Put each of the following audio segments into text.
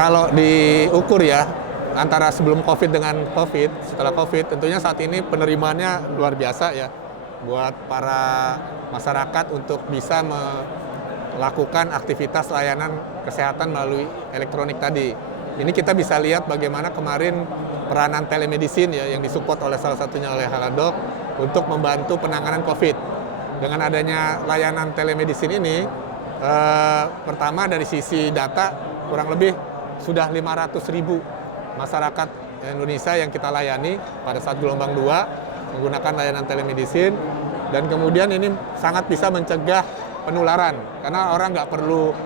Kalau diukur ya, antara sebelum COVID dengan COVID, setelah COVID, tentunya saat ini penerimaannya luar biasa ya buat para masyarakat untuk bisa melakukan aktivitas layanan kesehatan melalui elektronik tadi. Ini kita bisa lihat bagaimana kemarin peranan telemedicine ya yang disupport oleh salah satunya oleh Halodoc untuk membantu penanganan COVID. Dengan adanya layanan telemedicine ini, pertama dari sisi data kurang lebih sudah 500.000 masyarakat Indonesia yang kita layani pada saat gelombang 2 menggunakan layanan telemedicine, dan kemudian ini sangat bisa mencegah penularan karena orang nggak perlu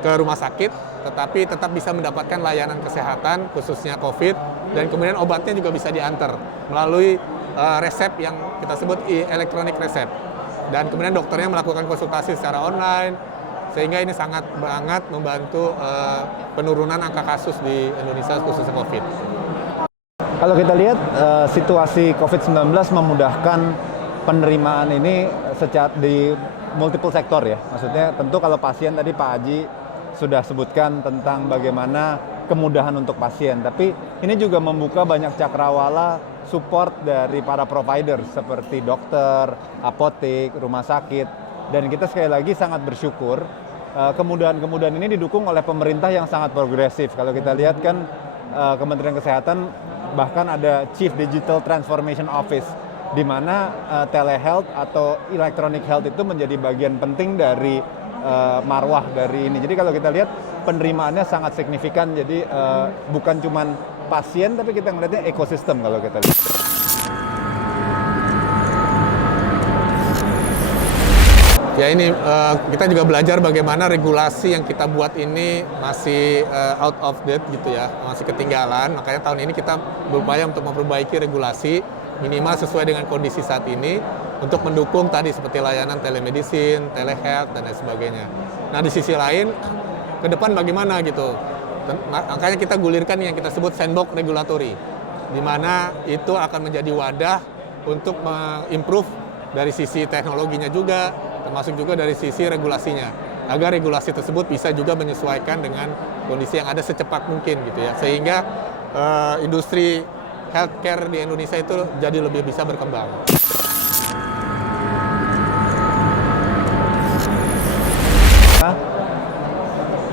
ke rumah sakit tetapi tetap bisa mendapatkan layanan kesehatan khususnya COVID, dan kemudian obatnya juga bisa diantar melalui resep yang kita sebut elektronik resep, dan kemudian dokternya melakukan konsultasi secara online, sehingga ini sangat membantu penurunan angka kasus di Indonesia khususnya COVID. Kalau kita lihat situasi COVID-19 memudahkan penerimaan ini secara di multiple sektor ya. Maksudnya tentu kalau pasien tadi Pak Haji sudah sebutkan tentang bagaimana kemudahan untuk pasien, tapi ini juga membuka banyak cakrawala support dari para provider seperti dokter, apotek, rumah sakit, dan kita sekali lagi sangat bersyukur kemudahan-kemudahan ini didukung oleh pemerintah yang sangat progresif. Kalau kita lihat kan Kementerian Kesehatan bahkan ada Chief Digital Transformation Office, di mana telehealth atau electronic health itu menjadi bagian penting dari marwah dari ini. Jadi kalau kita lihat penerimaannya sangat signifikan, jadi bukan cuma pasien tapi kita melihatnya ekosistem kalau kita lihat. Ya ini kita juga belajar bagaimana regulasi yang kita buat ini masih out of date gitu ya, masih ketinggalan. Makanya tahun ini kita berupaya untuk memperbaiki regulasi minimal sesuai dengan kondisi saat ini untuk mendukung tadi seperti layanan telemedicine, telehealth, dan lain sebagainya. Nah di sisi lain, ke depan bagaimana gitu. Makanya kita gulirkan yang kita sebut sandbox regulatory, di mana itu akan menjadi wadah untuk mengimprove dari sisi teknologinya juga, termasuk juga dari sisi regulasinya, agar regulasi tersebut bisa juga menyesuaikan dengan kondisi yang ada secepat mungkin gitu ya, sehingga industri healthcare di Indonesia itu jadi lebih bisa berkembang.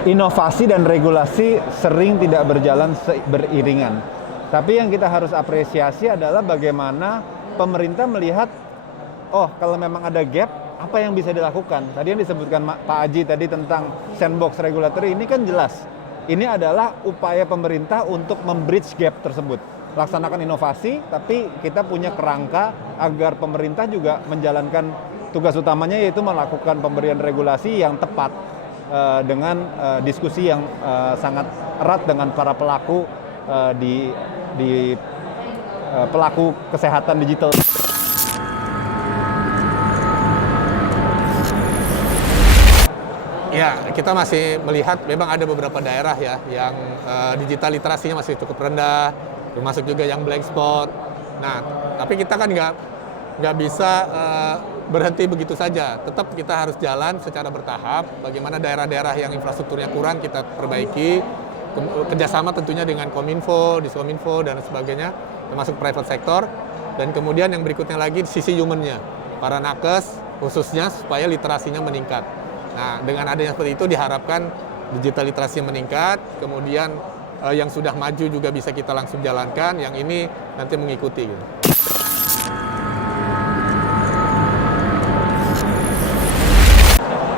Inovasi dan regulasi sering tidak berjalan beriringan. Tapi yang kita harus apresiasi adalah bagaimana pemerintah melihat, oh kalau memang ada gap, apa yang bisa dilakukan. Tadi yang disebutkan Pak Haji tadi tentang sandbox regulatory, ini kan jelas. Ini adalah upaya pemerintah untuk membridge gap tersebut. Laksanakan inovasi, tapi kita punya kerangka agar pemerintah juga menjalankan tugas utamanya, yaitu melakukan pemberian regulasi yang tepat dengan diskusi yang sangat erat dengan para pelaku di pelaku kesehatan digital. Ya, kita masih melihat memang ada beberapa daerah ya yang digital literasinya masih cukup rendah, termasuk juga yang blank spot. Nah, tapi kita kan nggak bisa berhenti begitu saja. Tetap kita harus jalan secara bertahap. Bagaimana daerah-daerah yang infrastrukturnya kurang kita perbaiki, kerjasama tentunya dengan Kominfo, Diskominfo dan sebagainya, termasuk private sector. Dan kemudian yang berikutnya lagi sisi human-nya, para nakes khususnya supaya literasinya meningkat. Nah, dengan adanya seperti itu diharapkan digital literasi meningkat, kemudian yang sudah maju juga bisa kita langsung jalankan, yang ini nanti mengikuti. Gitu.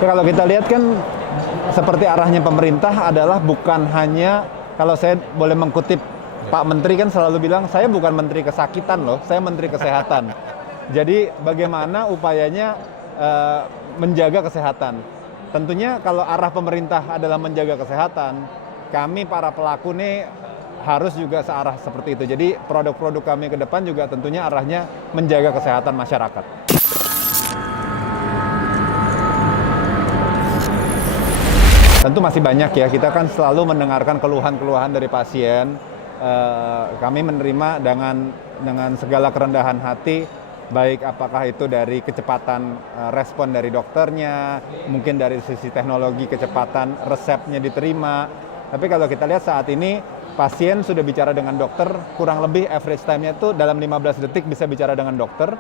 Kalau kita lihat kan seperti arahnya pemerintah adalah bukan hanya, kalau saya boleh mengkutip Pak Menteri kan selalu bilang, saya bukan Menteri Kesakitan loh, saya Menteri Kesehatan. Jadi bagaimana upayanya menjaga kesehatan. Tentunya kalau arah pemerintah adalah menjaga kesehatan, kami para pelaku nih harus juga searah seperti itu. Jadi produk-produk kami ke depan juga tentunya arahnya menjaga kesehatan masyarakat. Tentu masih banyak ya, kita kan selalu mendengarkan keluhan-keluhan dari pasien. Kami menerima dengan segala kerendahan hati, baik apakah itu dari kecepatan respon dari dokternya, mungkin dari sisi teknologi kecepatan resepnya diterima, Tapi kalau kita lihat saat ini pasien sudah bicara dengan dokter, kurang lebih average time-nya itu dalam 15 detik bisa bicara dengan dokter,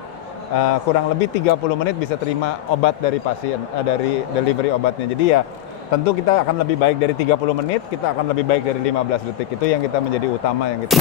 kurang lebih 30 menit bisa terima obat dari pasien, dari delivery obatnya. Jadi ya tentu kita akan lebih baik dari 30 menit, kita akan lebih baik dari 15 detik. Itu yang kita menjadi utama yang kita